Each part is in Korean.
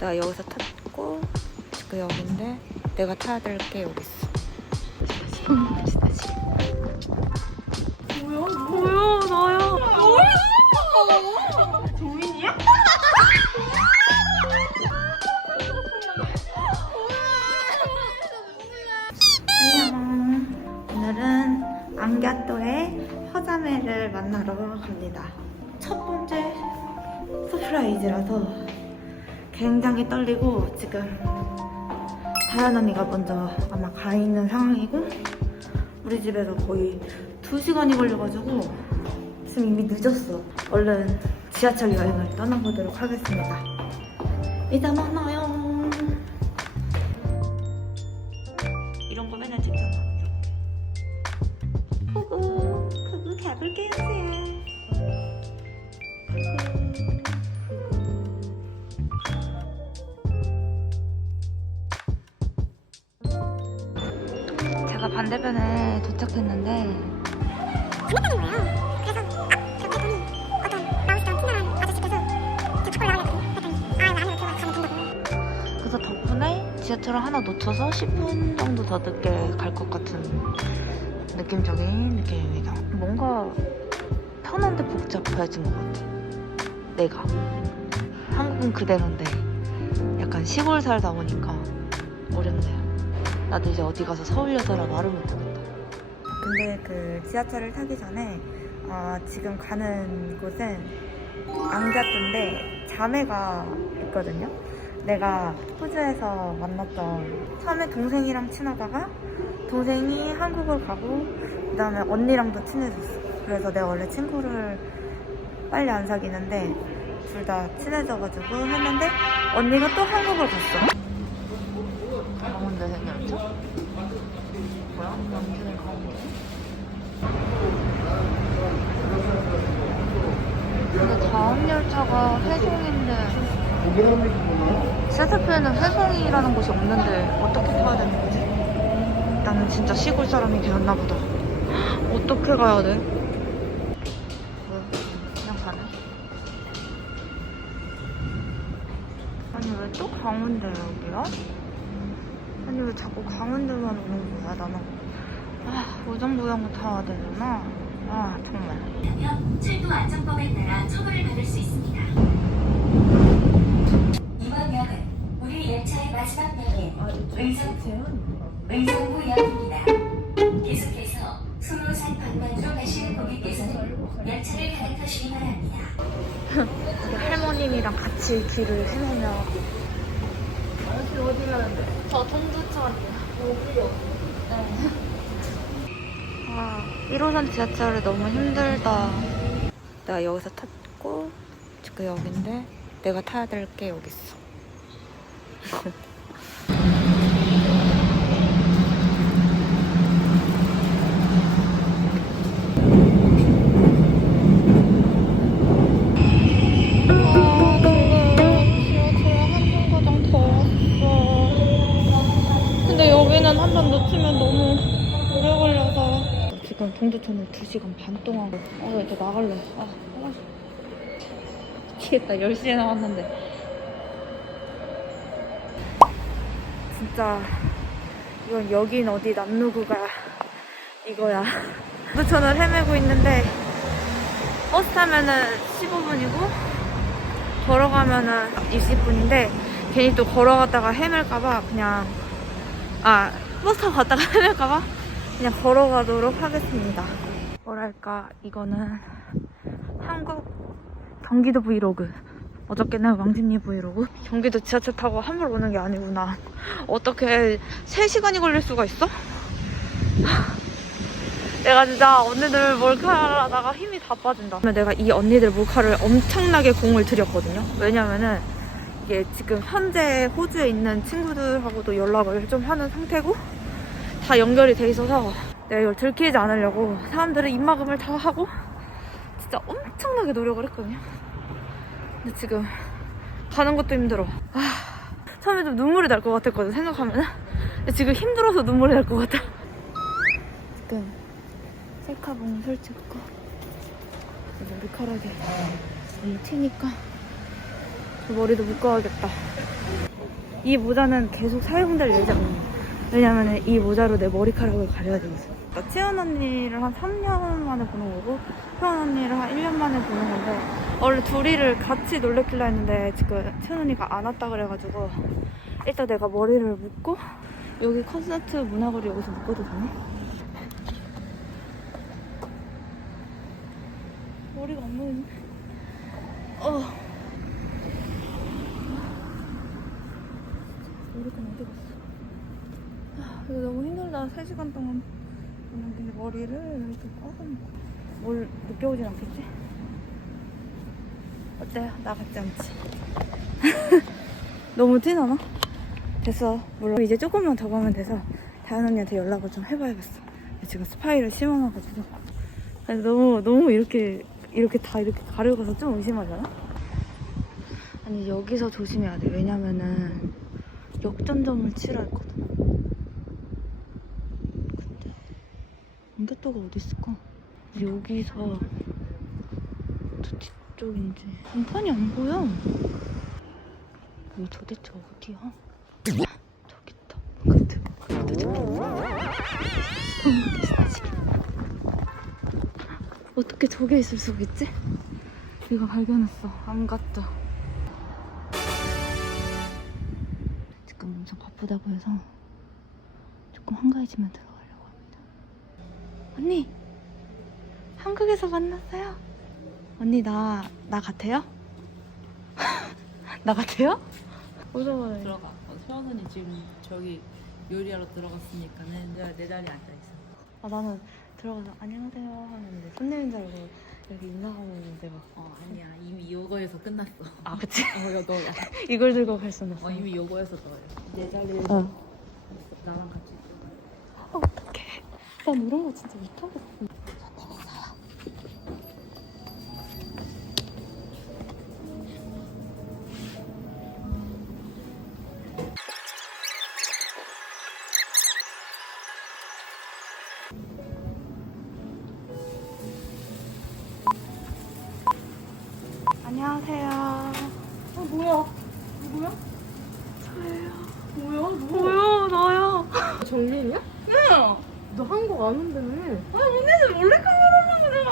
내가 여기서 탔고 지금 여기인데 내가 타야 될 게 여기 있어. 뭐야? 뭐야? 나야. 안녕. 오늘은 안갸또의 허자매를 만나러 갑니다. 첫 번째 서프라이즈라서 굉장히 떨리고 지금 다현 언니가 먼저 아마 가 있는 상황이고 우리 집에서 거의 2시간이 걸려가지고 지금 이미 늦었어. 얼른 지하철 여행을 떠나보도록 하겠습니다. 이따 만나요. 반대편에 도착했는데 재밌다는 거예요. 그래서 아, 어떤 아저씨께서 했더니 아, 안으로 들어가면 된다고. 그래서 덕분에 지하철을 하나 놓쳐서 10분 정도 더 늦게 갈 것 같은 느낌적인 느낌입니다. 뭔가 편한데 복잡해진 것 같아. 내가. 한국은 그대로인데 약간 시골 살다 보니까 어렵네요. 나도 이제 어디 가서 서울 여자라 말을 못하겠다. 근데 그 지하철을 타기 전에 어, 지금 가는 곳은 안갸뜬데 자매가 있거든요. 내가 호주에서 만났던 처음에 동생이랑 친하다가 동생이 한국을 가고 그다음에 언니랑도 친해졌어. 그래서 내가 원래 친구를 빨리 안 사귀는데 둘 다 친해져가지고 했는데 언니가 또 한국을 갔어. 강원도 생겼죠? 뭐야? 남기는 강원도? 근데 다음 열차가 회송인데 세트표에는 회송이라는 곳이 없는데 어떻게 타야 되는 거지? 나는 진짜 시골 사람이 되었나 보다. 어떻게 가야 돼? 뭐, 그냥 가네. 아니 왜 또 강원도 여기야? 아니 왜 자꾸 강원도만 오는 거야 나는 아 오정부영을 타야 되잖아 아 정말 하면 철도 안전법에 따라 처벌을 받을 수 있습니다. 이번 역은 우리 열차의 마지막 역인 의정부 의정부 역입니다. 계속해서 순호산 방면으로 가시는 고객께서는 열차를 갈아타시기 바랍니다. 할머님이랑 같이 길을 헤매며 저 동두천이요. 네. 아 1호선 지하철이 너무 힘들다. 내가 여기서 탔고 지금 여긴데 내가 타야 될 게 여기 있어 동두천을 2시간 반 동안. 아, 나 이제 나갈래. 아, 아. 미치겠다. 10시에 나왔는데. 진짜, 이건 여긴 어디 남누구가 이거야. 동두천을 헤매고 있는데, 버스 타면은 15분이고, 걸어가면은 20분인데 괜히 또 걸어갔다가 헤맬까봐 그냥 아 버스 타고 갔다가 헤맬까봐 그냥 걸어가도록 하겠습니다. 뭐랄까 이거는 한국 경기도 브이로그 어저께는 왕진리 브이로그 경기도 지하철 타고 함부로 오는 게 아니구나 어떻게 3시간이 걸릴 수가 있어? 내가 진짜 언니들 몰카를 하다가 힘이 다 빠진다. 내가 이 언니들 몰카를 엄청나게 공을 들였거든요. 왜냐면은 이게 지금 현재 호주에 있는 친구들하고도 연락을 좀 하는 상태고 다 연결이 돼 있어서 내가 이걸 들키지 않으려고 사람들의 입막음을 다 하고 진짜 엄청나게 노력을 했거든요. 근데 지금 가는 것도 힘들어. 아, 처음에 좀 눈물이 날 것 같았거든 생각하면은. 근데 지금 힘들어서 눈물이 날 것 같아. 지금 셀카봉 설치했고 너무 튀니까 저 머리도 묶어야겠다 이 모자는 계속 사용될 예정이에요. 왜냐면 이 모자로 내 머리카락을 가려야 되거든. 그러니까 치은 언니를 한 3년 만에 보는 거고, 효원 언니를 한 1년 만에 보는 건데, 원래 둘이를 같이 놀래키려 했는데, 지금 치은 언니가 안 왔다 그래가지고, 일단 내가 머리를 묶고, 여기 콘서트 문화거리 여기서 묶어도 되니? 머리가 안 보이네. 어. 머리끈 어디 갔어? 아, 이거 힘들다. 3시간 동안. 근데 머리를 이렇게 꺾어놓고. 뭘 느껴오진 않겠지? 어때요? 나 같지 않지? 너무 티나나? 됐어. 몰라. 이제 조금만 더 가면 돼서 다현 언니한테 연락을 좀 해봐야겠어. 지금 스파이를 심어놔가지고. 아니, 너무, 너무 이렇게, 이렇게 다 이렇게 가려가서 좀 의심하잖아? 아니, 여기서 조심해야 돼. 왜냐면은, 역전점을 치러 했거든. 근데 안개또가 어디 있을까? 여기서 저 뒤쪽인지 간판이 안 보여. 여기 도대체 어디야? 저기 있다. 너무 대신하시게. 어떻게 저게 있을 수가 있지? 이거 발견했어. 안 갔죠. 지금 엄청 바쁘다고 해서 조금 한가해지면 합니다. 언니! 한국에서 만났어요. 언니, 나, 나 같아요? 나 같아요? 무서워요. 들어가. 어, 수원 언니 지금 저기 요리하러 들어갔으니까는 내가 내 자리에 앉아 있어. 아, 나는 들어가서 안녕하세요 하는데 손님인 줄 알고 여기 인사하는데 막. 어 아니야 이미 요거에서 끝났어. 아, 그치? 어 이거 너야. 이걸 들고 갈 수는 없어. 어 이미 요거에서 너야. 내 자리에 어. 나랑 같이. 난 이런 거 진짜 못하겠어. 안녕하세요. 어 뭐야? 누구야? 저예요. 뭐야? 누구? 뭐요, 나요. 정민이야? 야! 안 온다며? 아, 언니는 몰래 카메라로 내가.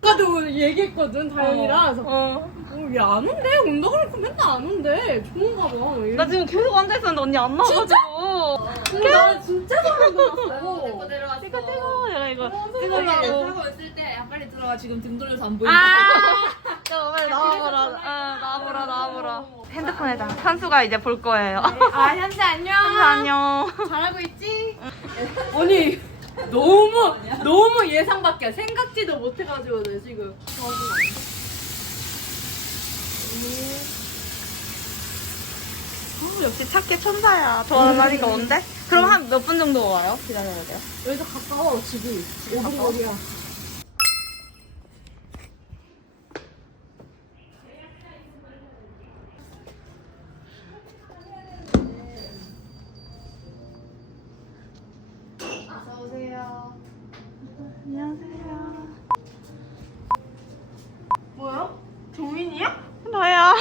아까도 얘기했거든 다현이랑 그래서 어. 어, 얘안 온대? 온다 그러니까 맨날 안 온대 좋은가 봐 나 지금 계속 앉아 있었는데 언니 안 나와가지고. 나 진짜 사람 들었어 내려왔어. 이거 찍어. 내가 이거. 찍으려고. 하고 있을 때 야, 빨리 들어가 지금 등 돌려서 안 보인다. 아! 야, 빨리 나와보라. 아, 나와보라, 나와보라. 핸드폰에다 현수가 이제 볼 거예요. 아 현지 안녕 현수 안녕. 잘하고 있지? 아니 너무 너무 예상 밖이야 생각지도 못해 가지고 내 지금 어, 역시 찾기 천사야. 좋아하니까 온대? 그럼 한 몇 분 정도 와요? 기다려야 돼요? 여기서 가까워 집이 5분 거리야 안녕하세요. 뭐야? 종민이야? 나야.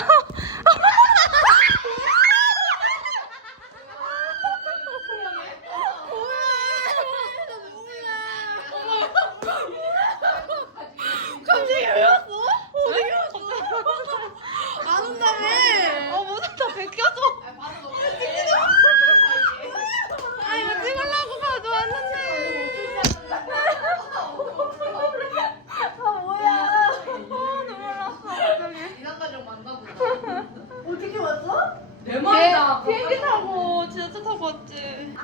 갑자기 왜 왔어? 어디 갔어? 안 온다며? 어, 무섭다. 벗겨줘. 아, 이거 찍으려고 가져왔는데. 아, 뭐야. 아, 눈물 났어, 갑자기. 어떻게 왔어? 내 예, 말이다 비행기 타고 지하철 타고 왔지.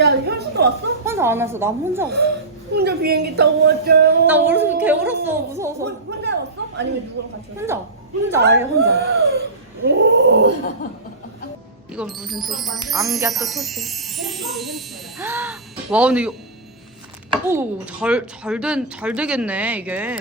야 현수도 왔어? 혼자 안 왔어. 나 혼자 왔어. 혼자 비행기 타고 왔죠 나 울어서 개 울었어. 무서워서. 혼- 혼자 왔어? 아니면 누구랑 같이 왔어? 혼자. 혼자 아예 혼자. 이건 무슨 토스트? 암갸또 토스트. 와 근데 이거 오잘잘 된잘 되겠네 이게.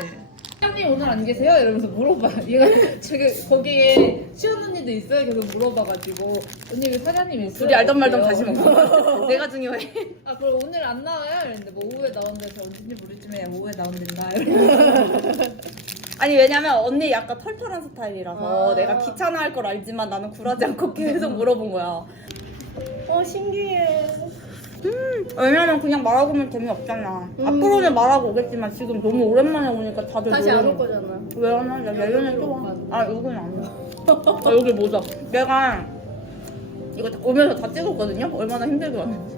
사장님 오늘 안 계세요? 이러면서 물어봐. 얘가 지금 거기에 시연 언니도 있어요. 계속 물어봐가지고 언니 그 사장님 있어요? 둘이 알던 말던? 다시 먹어. 내가 중요해. 아 그럼 오늘 안 나와요? 이랬는데 뭐 오후에 나온대. 저 언제인지 모르지만 오후에 나온댄다. 이러면서 아니 왜냐면 언니 약간 털털한 스타일이라서 아. 내가 귀찮아할 걸 알지만 나는 굴하지 않고 계속 물어본 거야. 어 신기해. 음 왜냐면 그냥 말하고 오면 재미없잖아. 앞으로는 말하고 오겠지만 지금 너무 오랜만에 오니까 다들 다시 안 올 거잖아. 왜 안 와? 나 내년에 또 와. 아 여기는 안 와. 아 여기 뭐죠? 내가 이거 다- 오면서 다 찍었거든요. 얼마나 힘들게 왔는지.